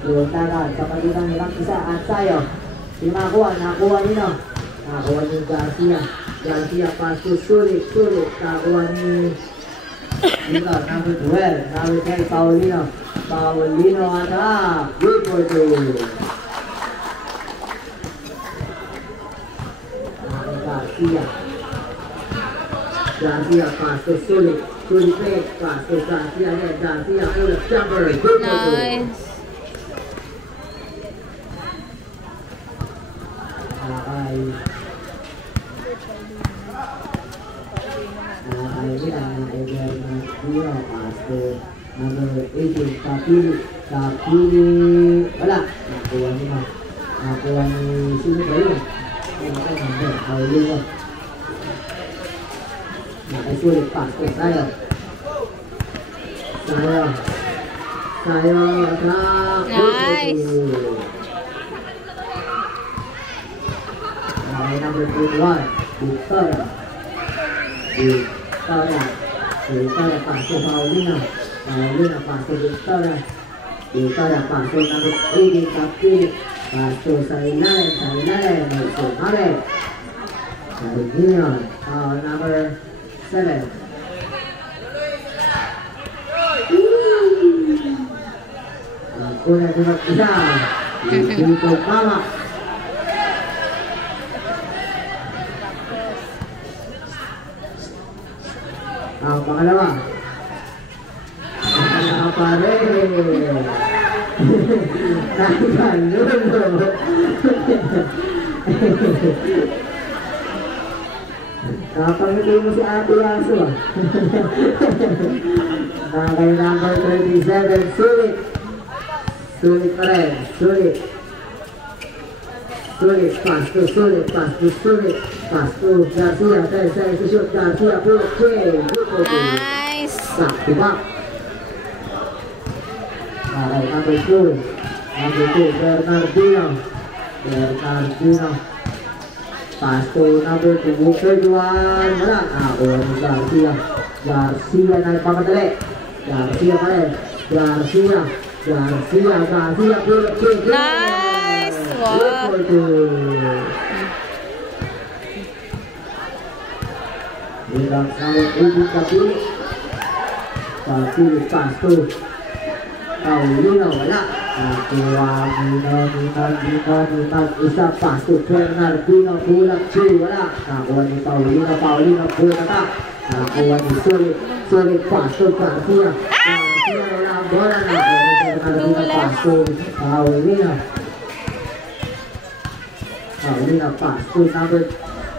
Yung tanan sa pagitan nilang isa at sayo. Si Makuha, nakuha nino. Nakuha ni Garcia. Garcia pass to Sulit. Nakuha ni number 12. Number 10, Paulino. Paulino attack. Good for two. Garcia pass to Sulit. Sulit pass to Garcia. Garcia pull up jumper. Good for two. Nice. Number 18, Kapili, wala, nakuha ni sino ba yun? Paulino. Nakasulit pass ko, Sayo, attack. Nice. Number 21, Victoria pass to Paulino. Paulino pass to Victoria pass to number 80, Kapili. Pass to sa ilalim, Mare. Number 7. Kuna juga isa. Dito Pama. Ang pangalawa. Apa rin? Kapangiti mo si Ate Yaso. Nakay number 37, Sulit pa rin. Sulit. Pass to Sulit. Pass to Garcia. Sa shoot Garcia. Nice. Diba? Nakay number 2. Bernardino. Pass to number 2. Third one. Wala. Garcia. Garcia na pamadali. Garcia pa rin. Garcia. Nice. Wow. Bilang sama ibu Kapili. Pass to Paulino, wala. Isa pass to Bernardino, bulat 2, wala. Nakuha ni Paulino, bulat attack. Nakuha ni Sulit pass to Garcia. Wala ang bola na. Pass to Paulino pass to number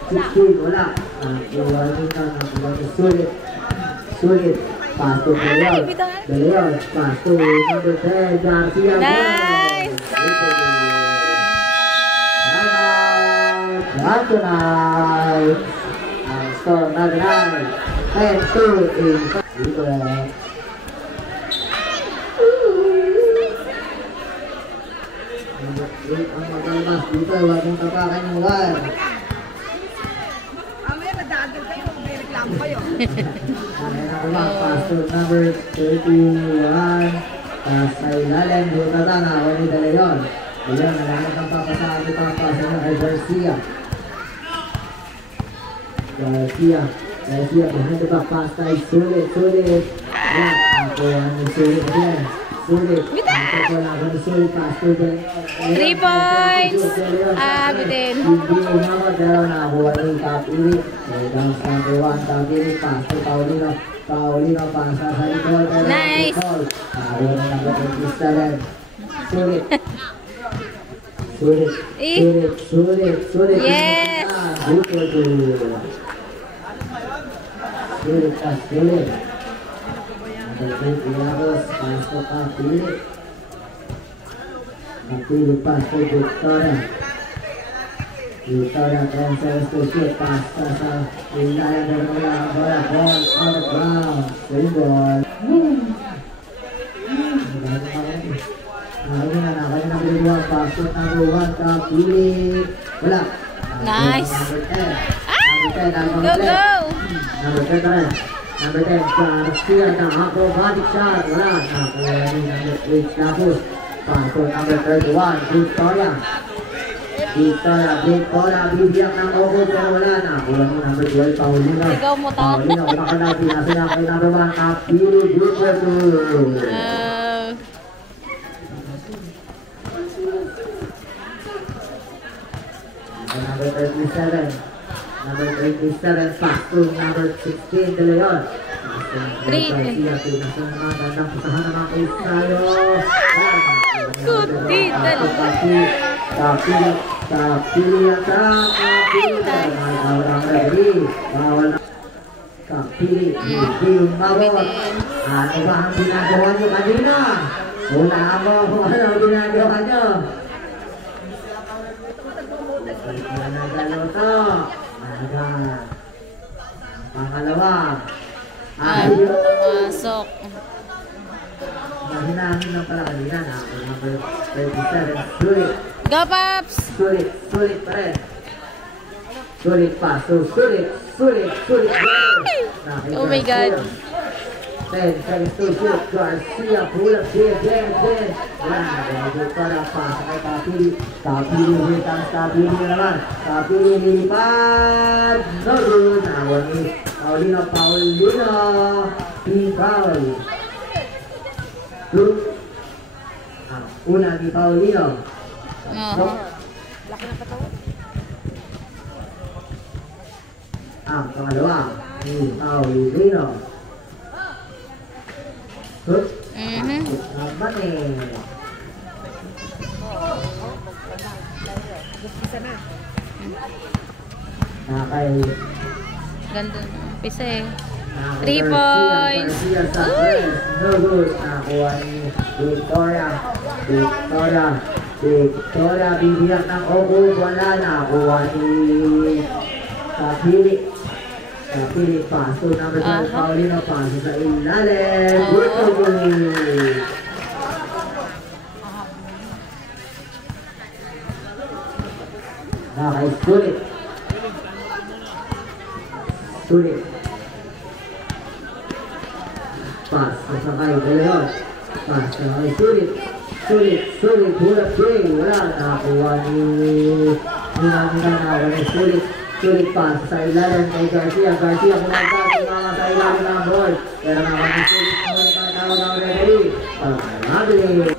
16, wala. Nakuha ni Sulit pass to Beleon, pass to number 10, Garcia. Nice. Tonight. Score number 9. 10-2 in ang magalmas dito, huwag mong tapakan yung war. Amaya, nadagal kayo. May reklamo kayo. Pass to number 31. Pass sa ilalim, Butatana, Wani De Leon. Leon, nalaman ang papasahan ito ang pass niya kay Garcia. Behind the back pass kay Sulit. Ako ang Sulit again. Sulit. Pass to the 3 points. Bitin. Hindi umabot pero nakuha ni Kapili. Down number 1, Kapili. Pass to Paulino, pass sa likod. Nice. Nakuha na number 27. Sulit. Yes. Sulit. Ilagos, pass to Kapili. Kapili pass to Victoria. Transfers to shoot, pass sa ilalim ng bola, ball out of ground. Swing ball. Nakanya na biluan, pass to number 1, Kapili. Wala. Nice. Number 10. Number 10. Garcia ng acrobatic shot. Wala. Number 8, Lapus. Pasok number 31, Victoria. Victoria, bibigyan ng Ogo pero wala na. Kulang mo number 12, Paulino. Sigaw mo to. Paulino, kumakalati. Nasa na kay number 1, Kapili, Grouper 2. Number 37. Number 27, Pastor. Number 16, De Leon. Kundi dalawa. Kapili ang sarap. Kapili, hindi yung mabot. Ano ba ang ginagawa nyo kanina? Unahan mo kung ano ang ginagawa nyo. Pangalawa. Pasok. Mahinahin lang pala kanina na ako number 37. Sulit. Go, Paps! Sulit pa rin. Sulit pa. So, sulit. Oh my God. 10 seconds to shoot. Garcia, pull up, again. Yan, para pa sa kay Kapili. Kapili na naman. Kapili nilipad. No good. Nawan ni Paulino. Foul. Una ni Paulino. Ang pangalawa ni Paulino. Good. Naman eh. Nakay. Ganda na. Pisa eh. 3 Garcia, points. Garcia sa press. No good. Nakuha ni Victoria. Victoria bibigyan ng Ogo. Wala. Nakuha ni Kapili. Paso number 12, Paulino, paso sa ilalim. Good to go. Sulit. Pas, masakay, Galeon. Pas, masakay, sulit. Hulap, Jay. Wala. Nakakuha ni Sulit pa sa ilalim kay Garcia kumagpag sa ilalim ng ball. Pero naman ang sulit na nagkatawag ng referee. Pagkakabili.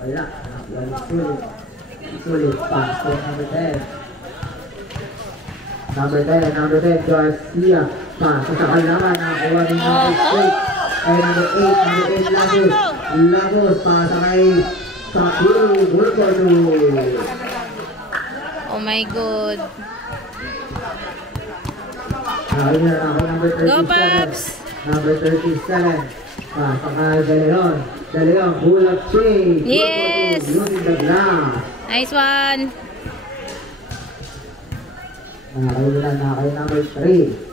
Wala. Sulit pa. So number 10. Number 10, Garcia. Paso sa kailangan. Nakakuha din number 8. Ay, number 8, Lagos. Pasa kay Kapili. Oh my God. Number 37. Go, Paps! Number 37. Pasa kay De Leon. Hulap Che. Yes! Using the glass. Nice one. Nakakay number 3.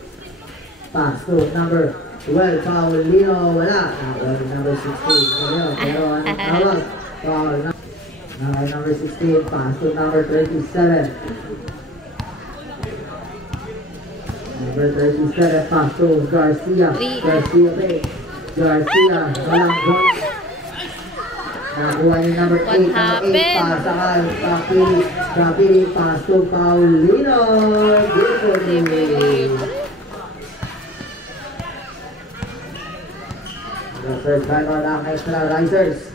Paso number 12, Paulino, wala. Nakakay number 16, pero anong tawag? Nakakay number 16, paso number 37. Number 37, paso, Garcia, walang goal. Nakuha ni number 8, pasa kay Kapili, paso, Paulino. Good for you. Third time ng extra risers.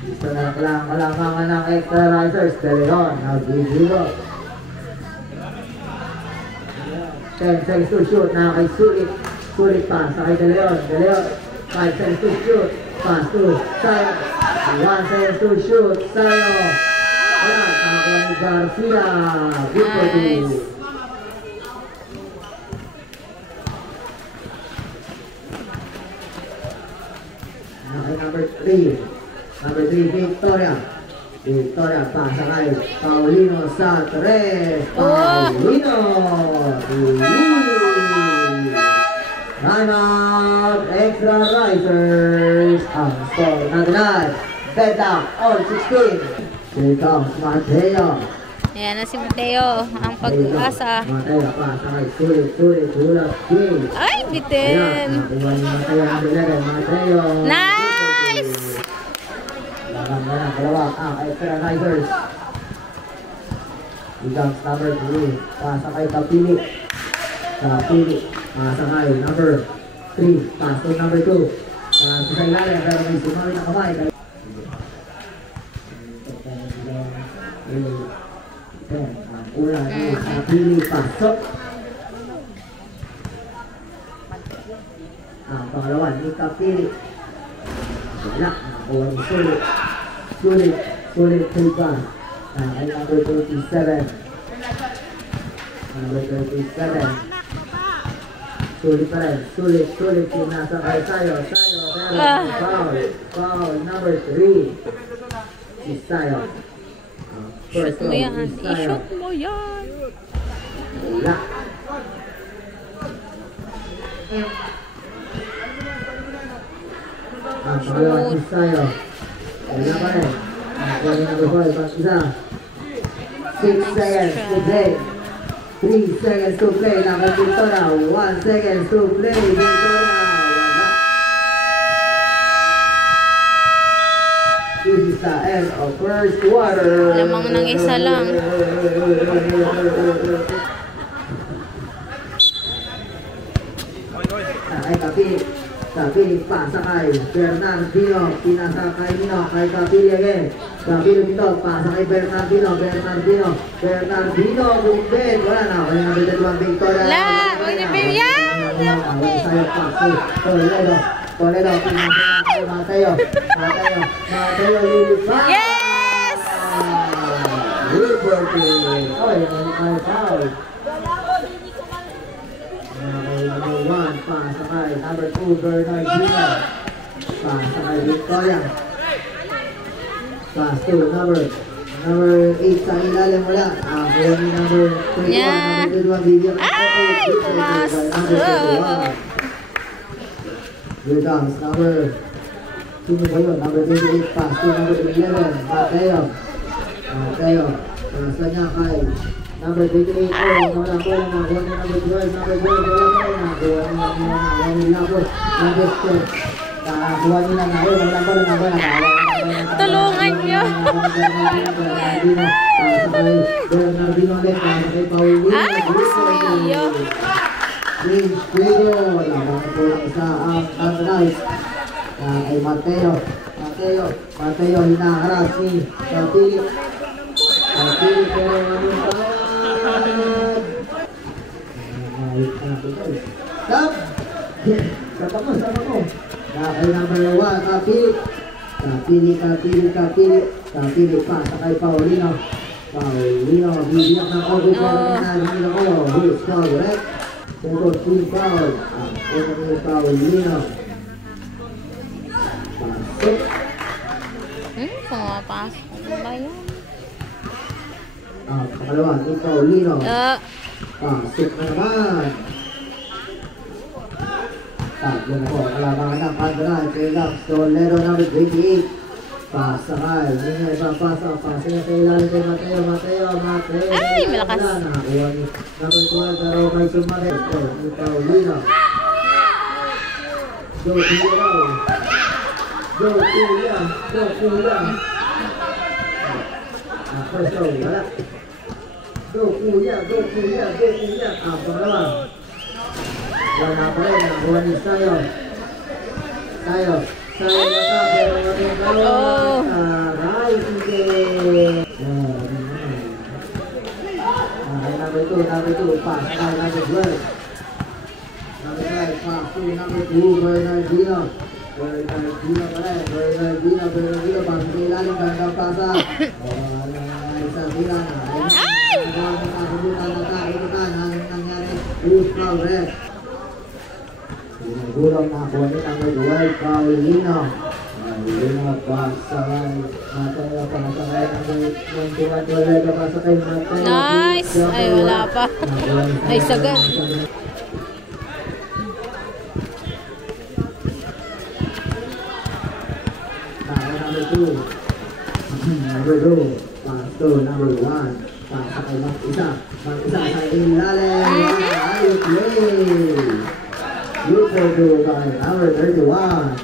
Gusto na lang malamangan ng extra risers. De Leon, nag-zero. 10 seconds to shoot. Na kay Sulit pa sa kay De Leon. 5 seconds to shoot. Pass to Sayo. 1 seconds to shoot. Sayo. Wala. Nakakuha ni Garcia. Good for you. Number 3, Victoria, pasa kay Paulino sa 3. Paulino. Time out, extra risers. Ang score na tonight. Bet down, all 16. Here comes Mateo. Ayan na si Mateo. Ang pag-asa. Mateo, pasakay. Sulit, tulak, game. Ay, bitin. Nakuha ni Mateo ang 11. Mateo. Nice! Laban na lang, dalawa. Externizers. Becomes number 3. Pasakay, Kapili. Pasakay, number 3. Pass to number 2. Sa ilalim, pero may sumali na kamay. Ulan, Kapili, pasok. Ang pangalawa, ni Kapili. Wala, nakakuha ni Sulit, 3 pass. Ay number 37. Number 37. Sulit pa rin. Sulit. Sinasakay tayo. Foul. Number 3. Si Sayo. Shoot mo yan. I-shoot mo yan. Wala. Ang pangalawa si Sayo. Wala pa rin. Ang number 5. Pag-isa. 6 seconds to play. 3 seconds to play. Number Victoria. 1 second to play. Victoria. Wala. This is the end of first quarter. Lamang ng isa lang. Ay, Kapili, pasakay. Bernardino, pinasakay nino kay Kapili again. Kapili dito, pasakay Bernardino, bumbin. Wala na, kaya nabitin lang Victoria. Sayo, paso. Toledo, pinasakay Mateo, lilipas. Yes! Liberty. Ay, foul. Number 1, pasakay. Number 2, Bernardino. Pasakay Victoria. Pass to number 8 sa ilalim wala. Kuha ni number 21. Yeah. Number 21, bigyan. Ay! Pumas! Here comes number 2 ba yun? Number 28, pass to number 11. Mateo. Pasa niya kay number 28. Wala ko na. Kuha ni number 12. Number 12. Wala ko na. Kuha ni Labor. Number 10. Kuha nila na. Wala ko na. Tulungan nyo. Bernardino ulit. Pasakay Paulino. Iyo. James Guido. Laban po yung isa ang Sunrise. Ay Mateo. Hinaharas ni Kapili. Pero anong pangalan? Stop! Sapa mo. Kay number 1, Kapili pa sa kay Paulino, bibigyan ng COVID na nila ko. He's correct. Puro team foul. Ito ni Paulino. Pasok. Pumapasok. Ano ba yan? Pangalawa ni Paulino. Pasok na naman. Yan ako, kalabangan ng Pandran, Kailang, Toledo number 28. Pasakay, hindi na pasok, pasok na sa ilalim kay Mateo. Ay, malakas. Nakakuha ni number 12, pero may sumari. Ito, ni Paulino. Go, Kuya. First go, wala. Go, Kuya. Pangalawa. Wala pa rin, nakuha ni Sayo na ka, pero maraming gano'n. Aray, sige. Number 2, pass. Number 12. Pass to number 2, Bernardino pa rin. Bernardino, pass sa ilalim, gandang pasa. Isang bilang. Ay! Initan, hanggang nangyari. Loose foul, red. Gulong na kuha ni number 12, Paulino pasakay Mateo, pasakay number 21, Toledo, pasakay Mateo. Nice! Ay, wala pa. Ay, sagad. Number 2, pass to number 1, pass ay mag-isa sa ilalim. Ay, play. Beautiful to by number 31.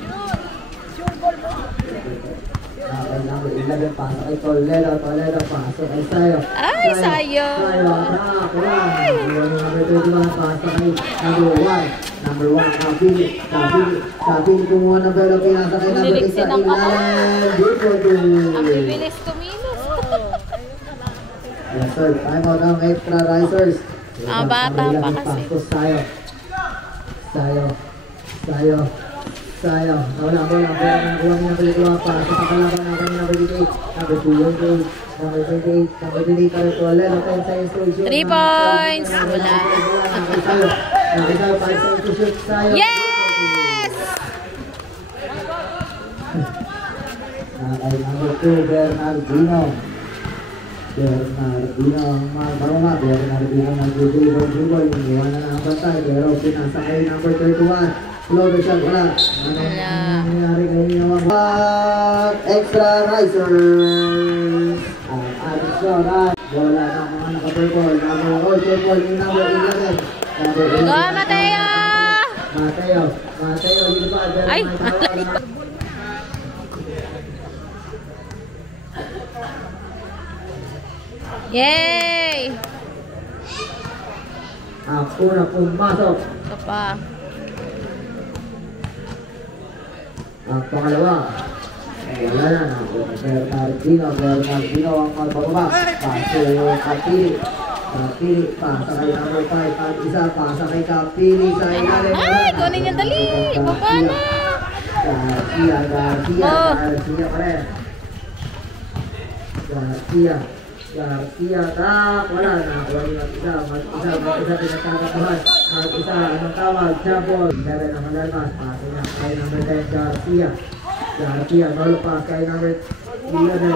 Number 11, pasok kay Toledo, pasok kay Sayo. Ay, Sayo. Sayo, anak, wala. Number 31, pasok kay number 1. Number 1, Kabili, kumuha ng belo, pinasa kay number 1 sa ilalim. Beautiful to. Ang bibilis kumilos. Yes, sir. Time out ang extra risers. Bata pa kasi. Sayo. Wala mo lang. Pero nakuha niya pelikula pa. Sa kakalaban na kami number 28. Number 28. Number 28. Number 28. Toledo. 10 seconds to shoot. 3 points. Wala. Sayo. 5 seconds to shoot. Sayo. Yes! Ay, number 2. Bernardino. Bernardino nag-dribble. Iniwan na ang bantay. Pero pinasa kay number 31. Floater shot, wala. Anong nangyari kayo niya? Extra risers. Ang addiction ay wala na mga naka-purple. Number 8, yung number 11. Go, Mateo! Mateo, hindi pa. Ay, yay! Ako na pumasok. Ito pa. Ang pangalawa. Wala na. Bernardino ang magbababa. Paso Kapili. Pasa kay number 5. At isa, pasa kay Kapili sa ilalim. Ay, kunin niya dali. Baba na. Garcia pa rin. Garcia, tak, wala na. Mag-isa pinagkakabuhan. Mag-isa, anong tawag? Jabol. Meron na malalmas. Pasa niya kay number 10, Garcia, ball pass kay number 11.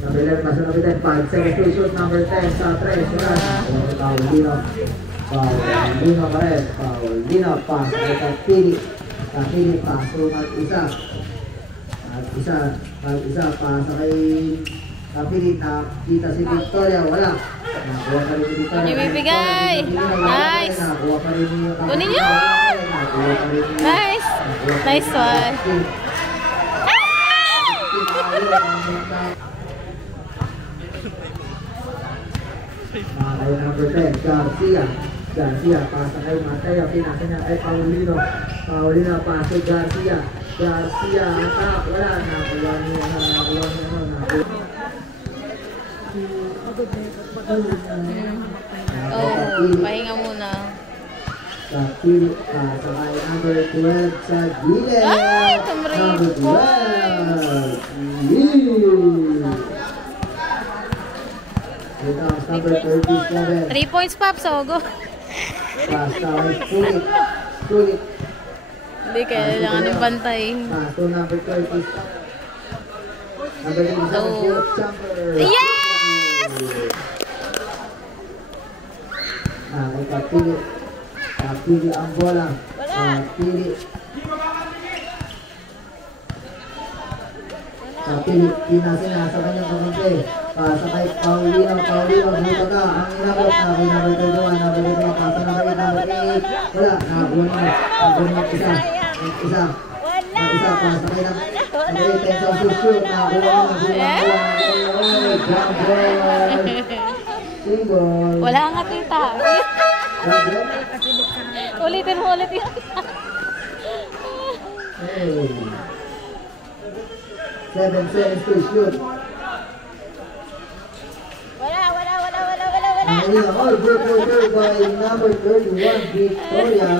Number 11, pasa number 10, 5 seconds to shoot. Number 10 sa 3. Wala na. Paulino pa rin. Paulino, pasa kay Kapili. Paso mag-isa. Pasa kay Kapili, nakita si Victoria, wala. Nakuha pa rin si Victoria. Hindi bibigay. Nice. Nakuha pa rin niyo. Kunin niyo. Nice. Nice one. Kay number 10, Garcia, pasa kay Mateo, pinasa niya kay Paulino, pasa Garcia, atak, wala. Nakuha niyo. Pahinga muna. Kapili, pasa kay number 12 sa gilid. Ay, tumrip. Number 37. 3 points, Pops. So, go. Pasa kay Sulit. Hindi, kailangan ng bantay. Paso number 30. Number 37, jumper. Yes! Kay Kapili ang bola. Kapili, pinasa sa kanyang kamante. Pasa kay Paulino, buta ka. Ang inabot na kay number 31, pasa na kay number 8. Wala, nakakuha niya isa. Pasa kay number 8, sa susyo, nakakuha niya. Single. Wala nga tita. Ulitin mo. Hey. 7 seconds to shoot. Wala. All group order by number 31, Victoria.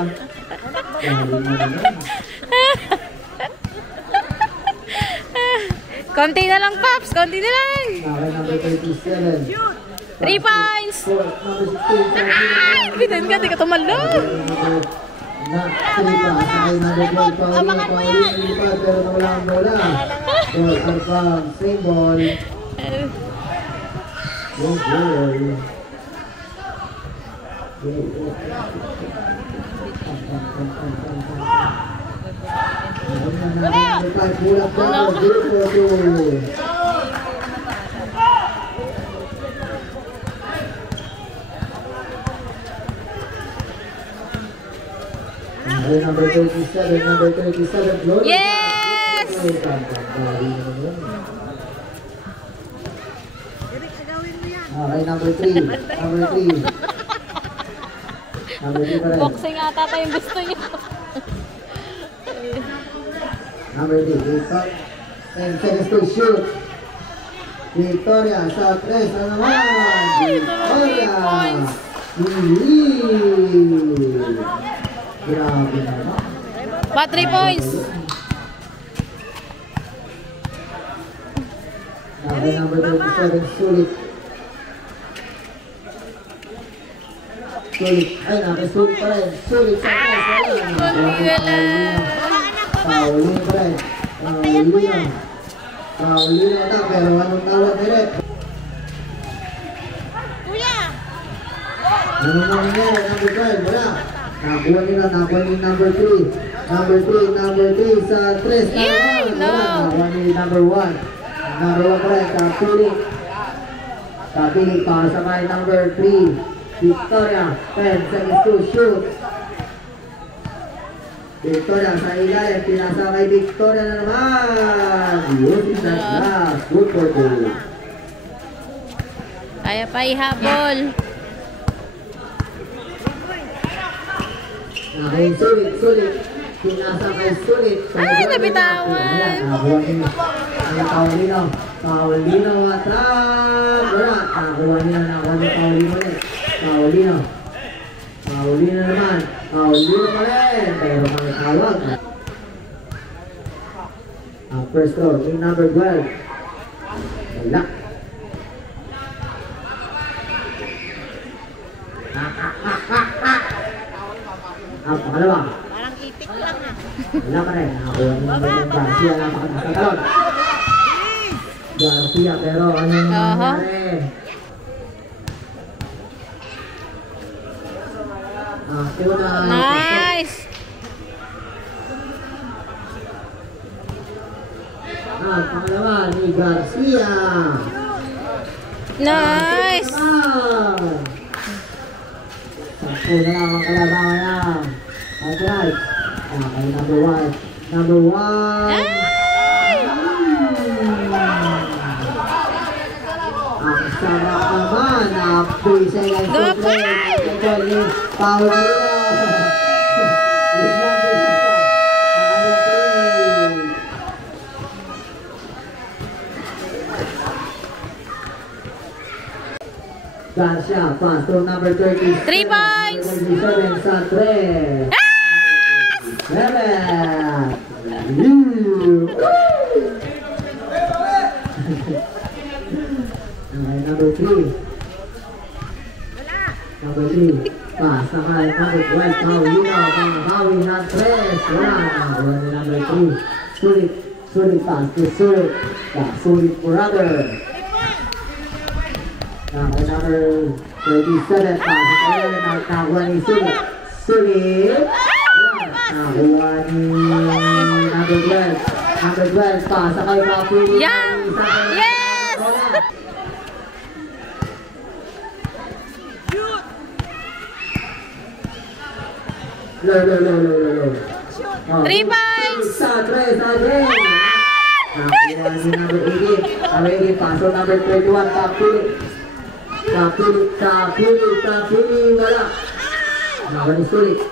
Konti na lang, Pops. Konti na lang. Number 37. 3 points. Number 16. Ay! Bitin ka, di ka tumalo. Abangan mo yan. Pero wala ang bola. Ball confirm. Same ball. Good ball. Okay, number 37, number 37, Gloria. Yes! Eric, agawin mo yan. Okay, number 3. Number 3. Number 3 pa rin. Boxing ata tayo yung gusto niyo. Number 3. 10 seconds to shoot. Victoria sa 3 na naman. Victoria. Grabe naman. Pa 3 points. Okay, number 37, sulit. Sulit. Ay, nakisulit pa rin. Sulit sa 3. Pauli pa rin. Pauli na. Pauli na. Pero anong tawag direct? Kuya! Anong nangyayari? Number 12, wala. Nakuha nila number 3. Number 3 sa 3. Yay! Wala. No! Nakuha ni number 1. Number 1 pa rin, kapiling. Kapiling pa sa may number 3. Victoria, 10 seconds to shoot. Victoria sa ilalim, pinasa kay Victoria na naman. Yun is that last. Good for two. Kaya pa ihabol. Okay, sulit. Pinasa kay sulit. Ay, nabitawan. Nakuha niya. Ang Paulino atrap. Wala. Nakuha niya Paulino ulit. Paulino naman. Paulino pa rin. Pero mga tawag. Ang first throw, yung number 12. Wala. Ang pangalawa. Parang ipit lang ah. Wala pa rin. Nakakuha niya ng Garcia. Napakataas na talon. Garcia, pero ano yung nangyari? Nice! Ang pangalawa ni Garcia. Nice! Sakto na lang ang kalabaw na. Alright. Okay, number 1. Number 1. Ang sarap naman. 3 seconds to play. Paulino. Garcia, pass to number 30. 3 points! 37 sa 3. Number 3. Number 3. Pass na kay number 12. Paulino ng 3. Wala. Wala ni number 3. Sulit pass to sulit. Sulit brother. Number 37, nakakuha ni Sulit. Nakakuha ni number 12. Number 12 pa, sakay pa pili. Yeah! Yes! Low. 3 points! Sa 3. Nakakuha ni number 18. Number 18, paso number 21, kapili. Kapili, wala. Nakakuha Sulit.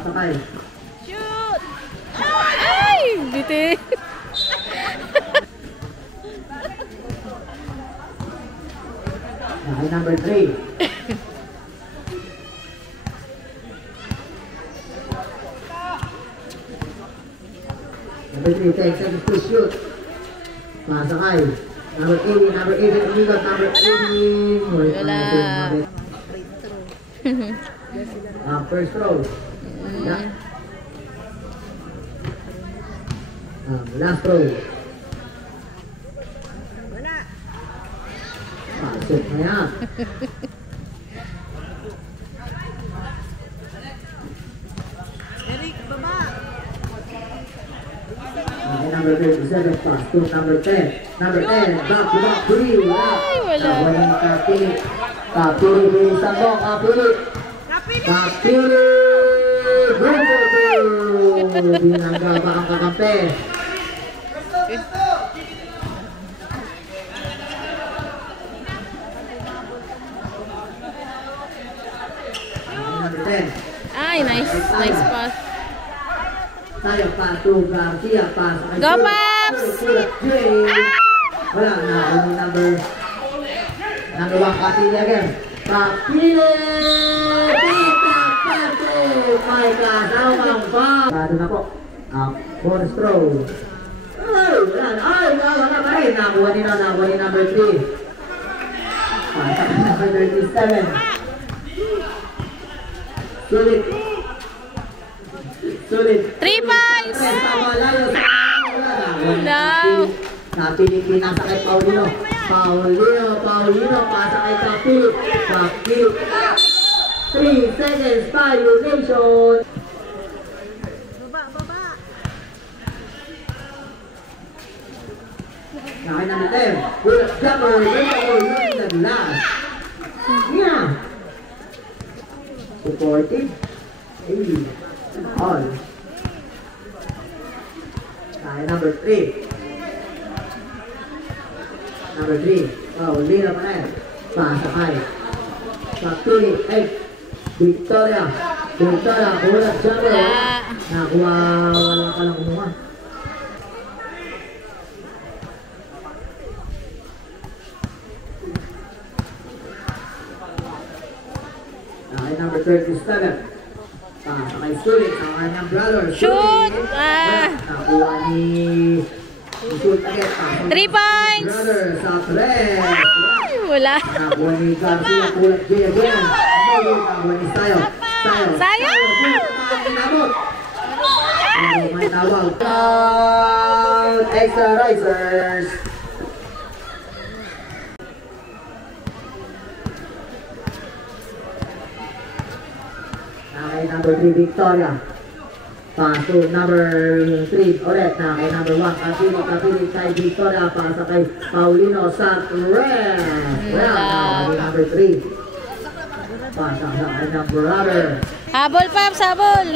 Sakay. Shoot! Ay! Biti! Okay, number 3. Number 3, 10 seconds to shoot. Masakay. Number 80, umigot. Number 80. Wala. First throw. Last throw. Wala. Pasok na yan. Eric, baba. Okay, number 37 pass to number 10. Number 10, back to back, three. Wala. wala. Walang Kapili. Kapili, bilisan mo, Kapili. Kapili! Good for two! Binangga ba ang kakampi? Number 10. Ay, nice pass. Tayo pa to Garcia, pass. Go, Paps! Wala na, only number 1, Kapili again. Kapili! My God, how about five? Bago na po. Bonus throw. Ay, wala na. Ay, wala pa rin. Nakuha ni number 3. Pasa ka number 37. Sulit. 3 points! No. Napili nasa kay Paulino. Paulino, pasa kay Kapili. 3 seconds, violation. Baba. Nakay namin tayo. Good jumper. Nag-last. Yeah. Supportive. Hey. All. Nakay number 3. Uli na pa na yan. Pasakay. Kapili. Hey. Victoria, kulat siya. Nakuha, wala ka lang kumuha. Nakay number 37. Sakay Sulit, sa kanyang brother. Shoot! Nakuha ni Shoot again. 3 points! Brother, sa 3. Ay, wala. Nakuha ni Garcia, kulat J again. Nakuha ni Sayo. May tawag. Extra risers. Nakay number 3 Victoria. Pass to number 3 ulit. Nakay number 1 Kapili kay Victoria. Pasa kay Paulino sa red. Well, nakay number 3. Pasa kay number brother. Habol, Paps, habol.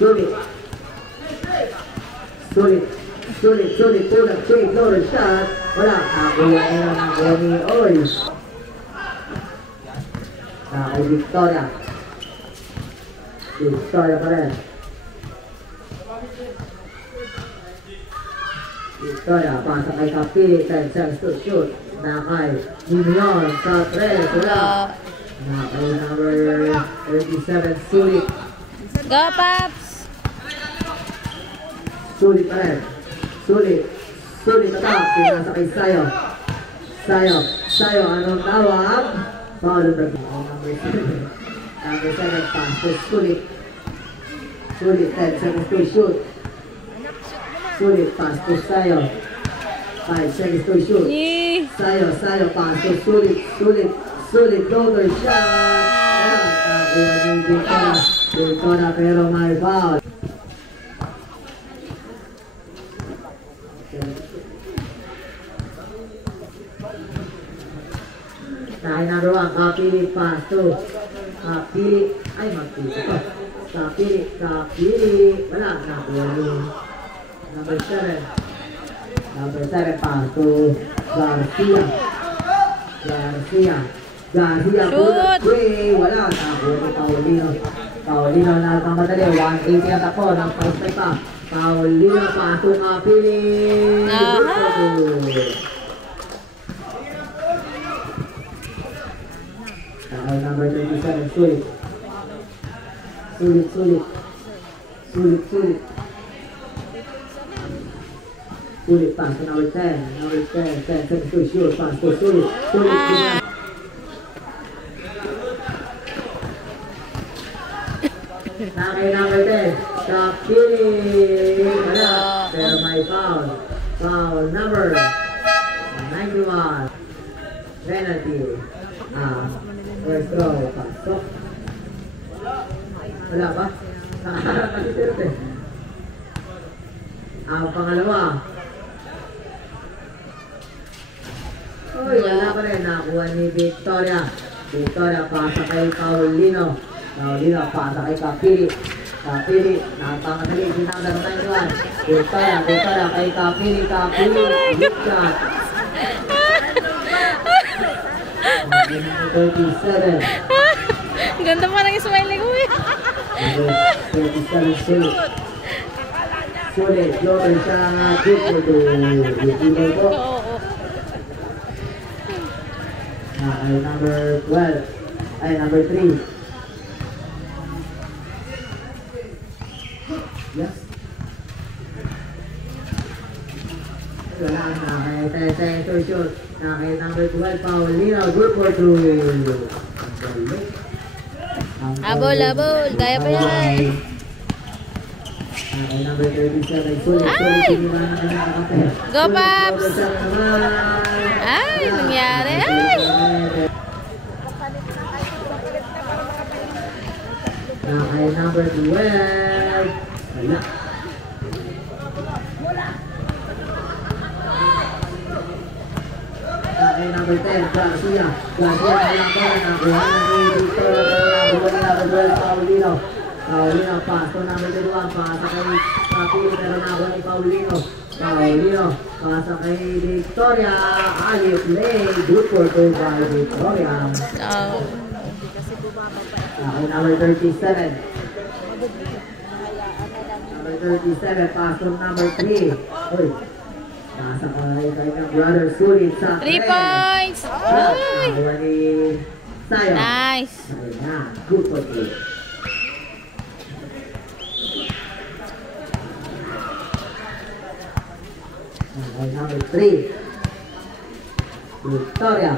Sulit. Tulad, change, lower shot. Wala. Nakuha ni Oys. Nakay Victoria. Victoria pa rin. Victoria, pasa kay Kapili. 10 seconds to shoot. Nakay Minion sa 3. Wala. Nakay number 37, Sulit. Go, Paps. Sulit pa rin. Sulit na tap. Pinasa kay Sayo. Sayo, anong tawag? Foul the number 7. Number 7 pass to Sulit. 10 seconds to shoot. Sulit pass to Sayo. 5 seconds to shoot. Sayo pass to Sulit, floater shot. Nakuha ni Victoria pero may foul. Nakay number 1, Kapili pass to Kapili. Ay, magpili ko. Kapili. Wala, nakuha ni number 7. Number 7 pass to Garcia. Shoot! Wala, nakuha ni Paulino na kamadali. 180 at ako ng first pa. Paulino pass to Kapili. Number 27, Sulit. Sulit pass to number 10. 10 seconds to shoot. Pass to Sulit. Nakay number 10. Kapili. Wala. Pero may foul. Foul number 91. Penalty. First throw. Pasok. Wala ba? Ang pangalawa. Uy, wala pa rin. Nakuha ni Victoria. Victoria, pasa kay Paulino. Paulino, pasa kay Kapili. Kapili, napamadali. Sinagdaro na yun. Victoria, Victoria, kay Kapili. Kapili, good shot. 37. Ganda pa ng smile ko eh. 37, sulit. Sulit, floater siya. Good for the ibig ko. Oo. Ay, number 12. Ay, number 3. Yes. Wala na. Kaya second shoot. Kaya number 12, Paulino. Good for 2. Abol, abol. Kaya pa yan. Kaya number 37. Sulit, sulit. Siniwan na kape. Go, Paps! Ay, nangyari. Ay! Kaya number 12. Wala. Kaya number 10. Garcia. Garcia na lang ko. Nakuha na ni Victor. Nakuha ni number 12. Paulino. Paulino. Pass to number 21. Pasa kay Kapili. Pero nakuha ni Paulino. Paulino. Pasa kay Victoria. Aliot Lay. Good for 2 by Victoria. Oh. Okay, number 37. Number 37, pass from number 3. Uy. Nasa kay ng brother Sulit sa 3 points! Uy! Nakuha ni Sayo. Nice! Ayun na, good for 2. Okay, number 3. Victoria.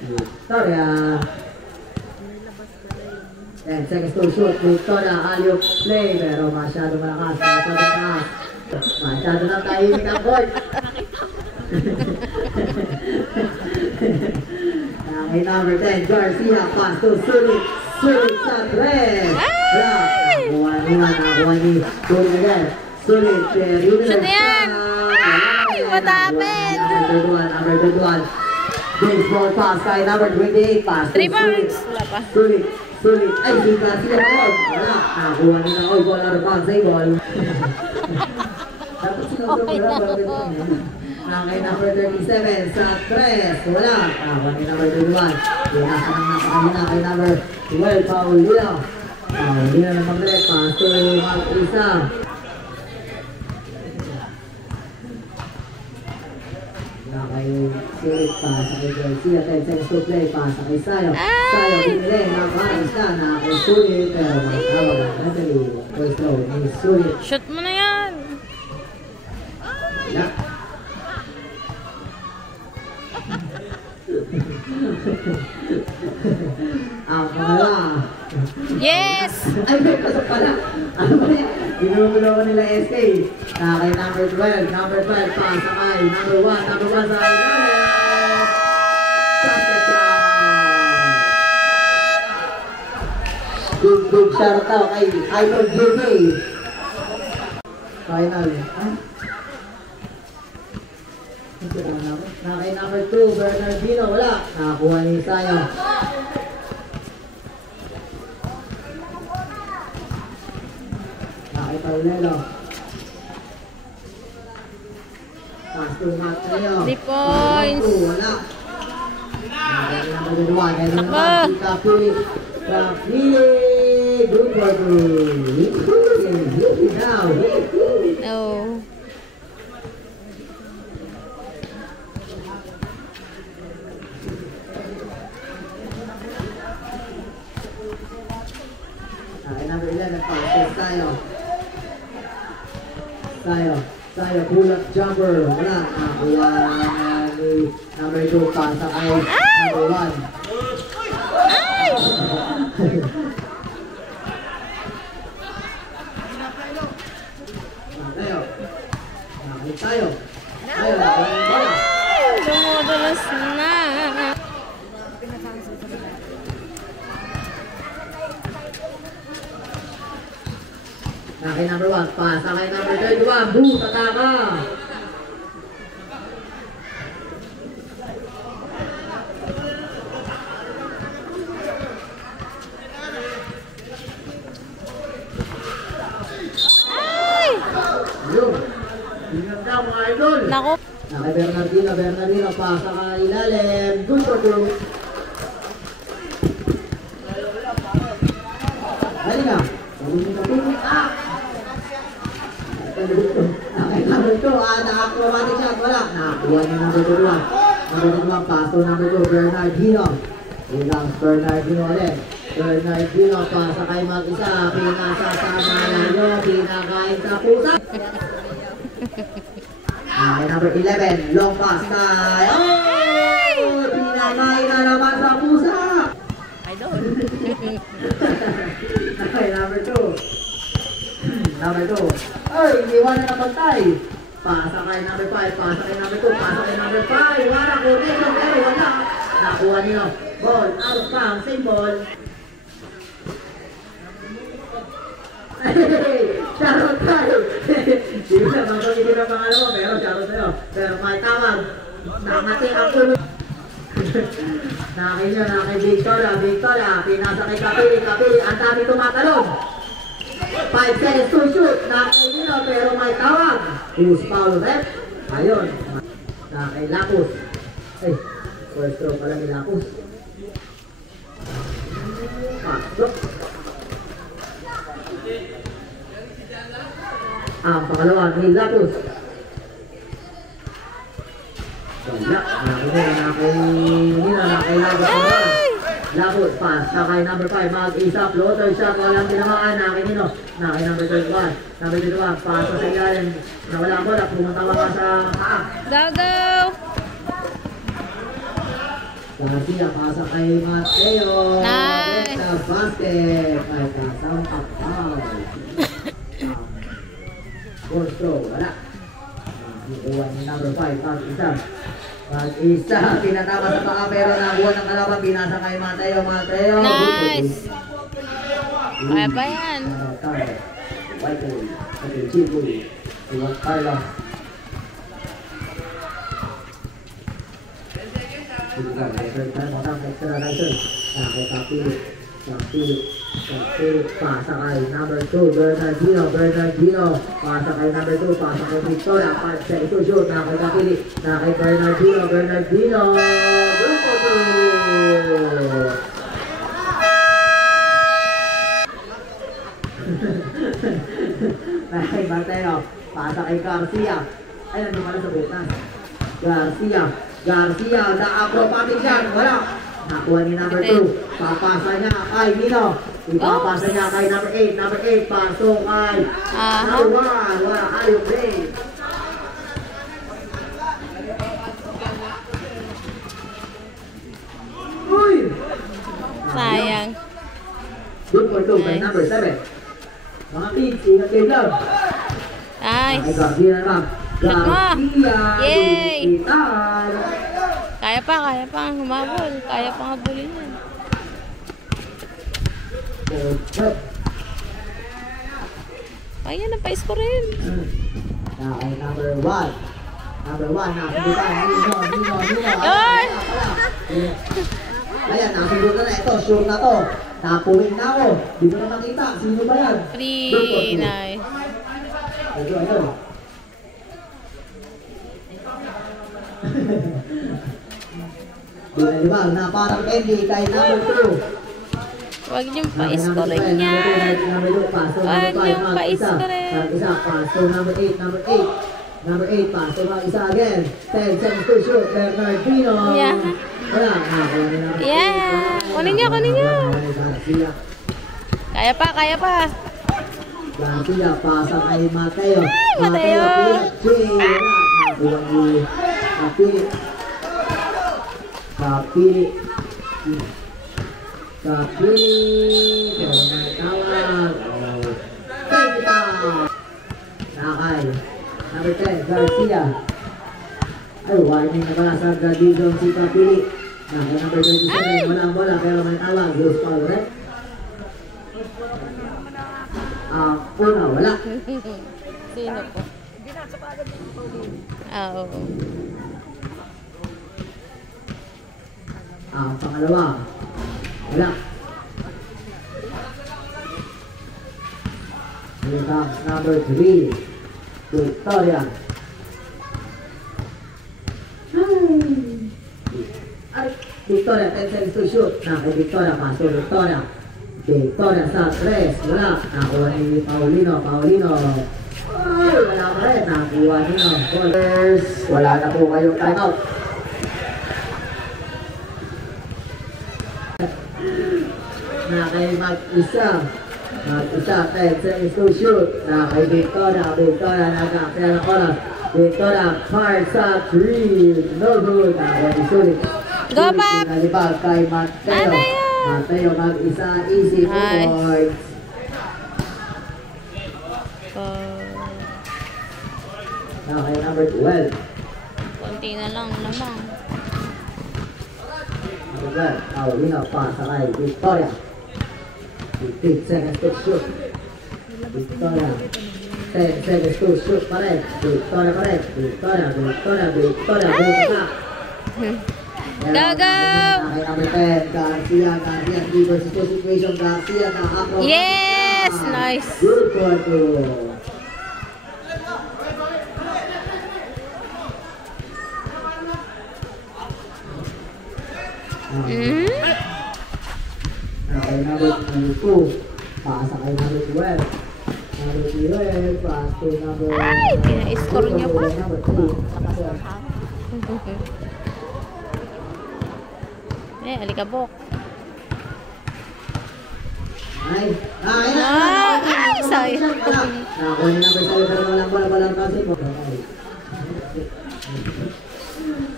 Victoria. 10 seconds to shoot. Victoria, alley-oop play. Pero masyado malakas. Masyado malakas. Masyado lang tahimik ang boy. Okay, number 10, Garcia. Pass to Sulit. Sulit sa 3. Wala. Nakuha ni Sulit again. Sulit. Shoot na yan! Ay! Matapit! Number 31. Baseball pass kay number 28. Pass to 3 Sulit. points! Wala pa. Sulit. Sulit. Ay, si Garcia na yun. Wala. Nakuha niya ng all ball out of bounds. Ay, ball. Dapat sinusunod. Okay, number 37 sa 3. Wala. Nakuha ni number 21. Pinasa ng napakahina kay number 12. Paulino. Paulino na mag-direct. Pass to Mag-isa. Kay Sulit pa sa kay Garcia, 10 seconds to play pa sa kay Sayo. Sayo, pinili, nakakarang na na kay Sulit, pero makakawag ang Natalie. First throw ni Sulit. Shoot mo na yan! Wala. Ang pangalawa. Yes! Ay, may pasok pala. Ano ba yan? Ginugulo ko nila SK. Kay number 12. Number 12 pa sa kay number 1. Number 1 sa kay Nale. Big shout out kay Idol JJ. Final. Kay number 2, Bernardino. Wala. Nakakuha ni Sayo. Kay Paulelo. Pass to Mateo. 3 points! Wala. Kay number 2. Kay number 1. Kapili. Kapili. Good for two. Now. No. Kay number 11, passes tayo. Tayo, pull-up jumper. Wala. Nakuha ni number 2, pasa kay number 1. Tayo. Tayo. Dumudulas na. Kay number 1, pasa kay number 13. Bu, tataka. Ayun. Tingnan daw mga idol. Nako. Kay Bernardino, pasa ka ilalim. Good for two. Dali na. Dali na pinik. Number 2, naka-acrobatic shot. Wala. Nakakuha niya number 2. Number 2, paso number 2, Bernardino. Ilang Bernardino ulit. Bernardino, pasa kay mag-isa. Pinasa sa malayo. Pinakain sa pusa. Okay, number 11, long pass tayo. Oh! Pinakain na naman sa pusa. Idol. Okay, number 2. Number 2. Ay, iwan na napantay. Pasa kay number 5, pasa kay number 2, pasa kay number 5. Wala, kunin yung pero wala. Nakuha niyo. Ball, out of bounds, same ball. Charot tayo. Hindi ko na magpagigil ang pangalawa, pero charot tayo. Pero may tawag. Nakati ang ulo. Nakay niya, nakay Victoria. Pinasa kay Kapili. Ang dami tumatalon. 5 seconds to shoot. Nakay nila, pero may tawag. Who's foul rep? Ayun. Nakay Lapus. Ay, first throw pala ni Lapus. Pasok. Ang pangalawa ni Lapus. Wala. Nakay Lapus. Pass. Nakay number 5. Mag-isa. Floater shot. Walang tinamaan. Nakay Nino. Nakay number 31. Number 31. Pass sa ilalim. Nawala ang bola. Pumuntawa ka sa paa. Dagaw. Garcia. Pasa kay Mateo. Nice. Sa basket. Ay, kasang kapal. First throw, wala. Nakuha ni number 5, Mag-isa, pinatama sa paa pero nakuha ng kalaban, pinasa kay Mateo. Nice. Kaya pa yan. Iwan Carlos. Pasa kay number 2, Bernardino. Pasa kay number 2, pasa kay Victoria. Pasa ito, shoot. Nakay Kapili. Nakay Bernardino. Grupo 2. Nakay Mateo. Pasa kay Garcia. Ay, nandun pala sa butas. Garcia, na-acrobatic yan. Wala. Nakuha ni number 2. Papasa niya kay Nino. Ipapasa niya kay number 8. Number 8, paso kay number 1. Wala, ayong play. Uy! Sayang. Good for 2 kay number 7. Mga kids, ingat kayo lang. Nice. Ay, Garcia na lang. Shot mo. Yay! Ital. Kaya pa humabol. Kaya pa habulin yan. Ayan, napais-score rin. Okay, number 1. Number 1, nakasundutan. Nino. Ay! Ayan, nakasundutan na. Ito, sure na to. Napuwing na ako. Di ko na makita. Sino ba yan? Free. Nice. Ito. Diba, na parang Andy kay number 2. Huwag niyong pa-scorein yan. Huwag niyong pa-scorein. Isa, paso number 8. Number 8, paso mag-isa again. 10 seconds to shoot. Bernardino. Yeah. Wala. Yeah. Kunin niyo. Kaya pa. Garcia, pasa kay Mateo. Mateo. Kapili. Pero may tawag. Nakay. Number 10, Garcia. Ay, warning na pala sa Gadizon si Kapili. Nakay number 27, wala ang bola pero may tawag. Goes foul, right? Una, wala. Sino po? Oo. Pangalawa. Wala. Here comes number 3. Victoria. Victoria, 10 seconds to shoot. Kay Victoria, paso Victoria. Victoria sa 3. Wala. Nakuha ni Paulino. Ay, wala pa rin. Nakuha niyo. Ballers. Wala na po kayong timeout. Kay mag-isa. 10 seconds to shoot. Kay Victoria. Victoria nag-akaya ng oras. Victoria, hard sa 3. No good. Nakuha ni Sulit. Go, Pop! Nalibag kay Mateo. Mateo mag-isa. Easy 2 points. Kay number 12. Konti na lang naman. Number 12. Paulino pa sa kay Victoria. 15 seconds to shoot. Victoria. 10 seconds to shoot pa rin. Victoria pa rin. Victoria. Buka. Go, go! Kay number 10. Garcia. Keeper situation. Garcia na ako. Yes! Nice! Good for 2. Kay number 2. Pasa kay number 12. Number 12. Pass to number... Ay! Pina-score niya pa. Number 3. Alikabok. Ay, sayang. Nakakuha ni number 7 pero walang kasi po.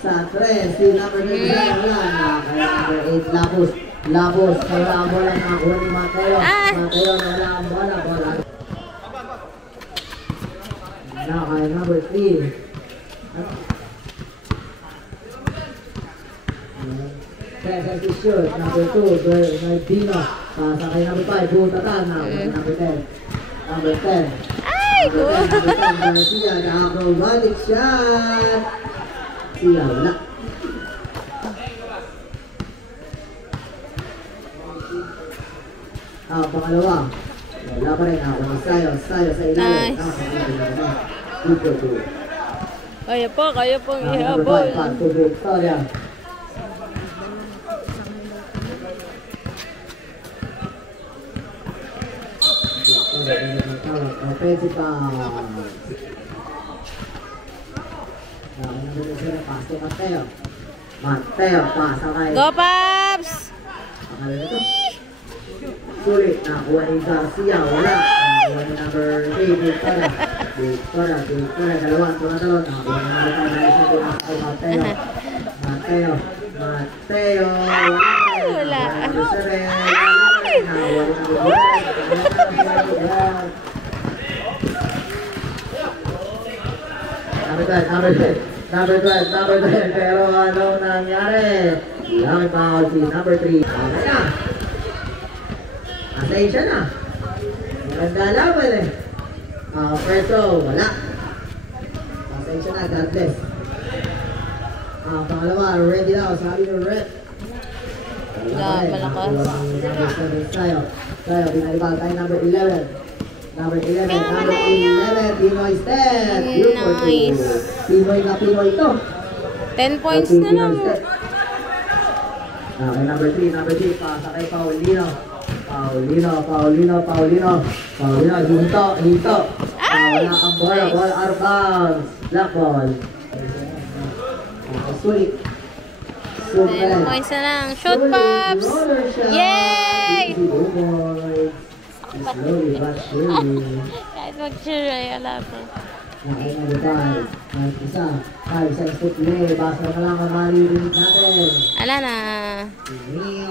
Sa 3, si number 9 wala. Kay number 8, Lapos. Kaya ang bola nakakuha ni Mateo. Mateo wala ang bola. Kay number 3. Present to shoot. Number 2, Bernardino. Pasa kay number 5, Butatan. Number 10. Number 10. Ay! Go! Number 10, Garcia. Acrobatic shot. Siya, wala. Pangalawa. Wala pa rin ako. Sayo sa ilalim. Nice. Kaya pong ihabol. Pass to Victoria. Offensive pass. Pass to Mateo. Pass kay... Go, Pops! Pangalan nito. Sulit. Nakuha ni Garcia. Wala. Nakuha ni number 8. Victoria. Dalawang talon. Nakuha ni number 5. Mateo. Wala. Nakuha ni number 12. Number 12. Pero ano nangyari? Lang foul si number 3. Okay na. Pasensya na. Maganda laban eh. Pero wala. Pasensya na. God bless. Pangalawa, ready daw. Sabi ng red. Malakas. Number 7, Sayo. Pinalibag tayo number 11. Number 11, Pinoy Step. Nice. Pinoy ito. 10 points na lang. Okay, number 3, pasa kay Paulino. Hinto. Wala kang bola, ball out of bounds. Black ball. Sulit. 10 points na lang. Shoot, Pops! Yay! Slowly but surely. Kahit mag-cheer ay alam mo. Nakainan 5 seconds to play. Basta na lang ang maririnig natin. Ala na. Neil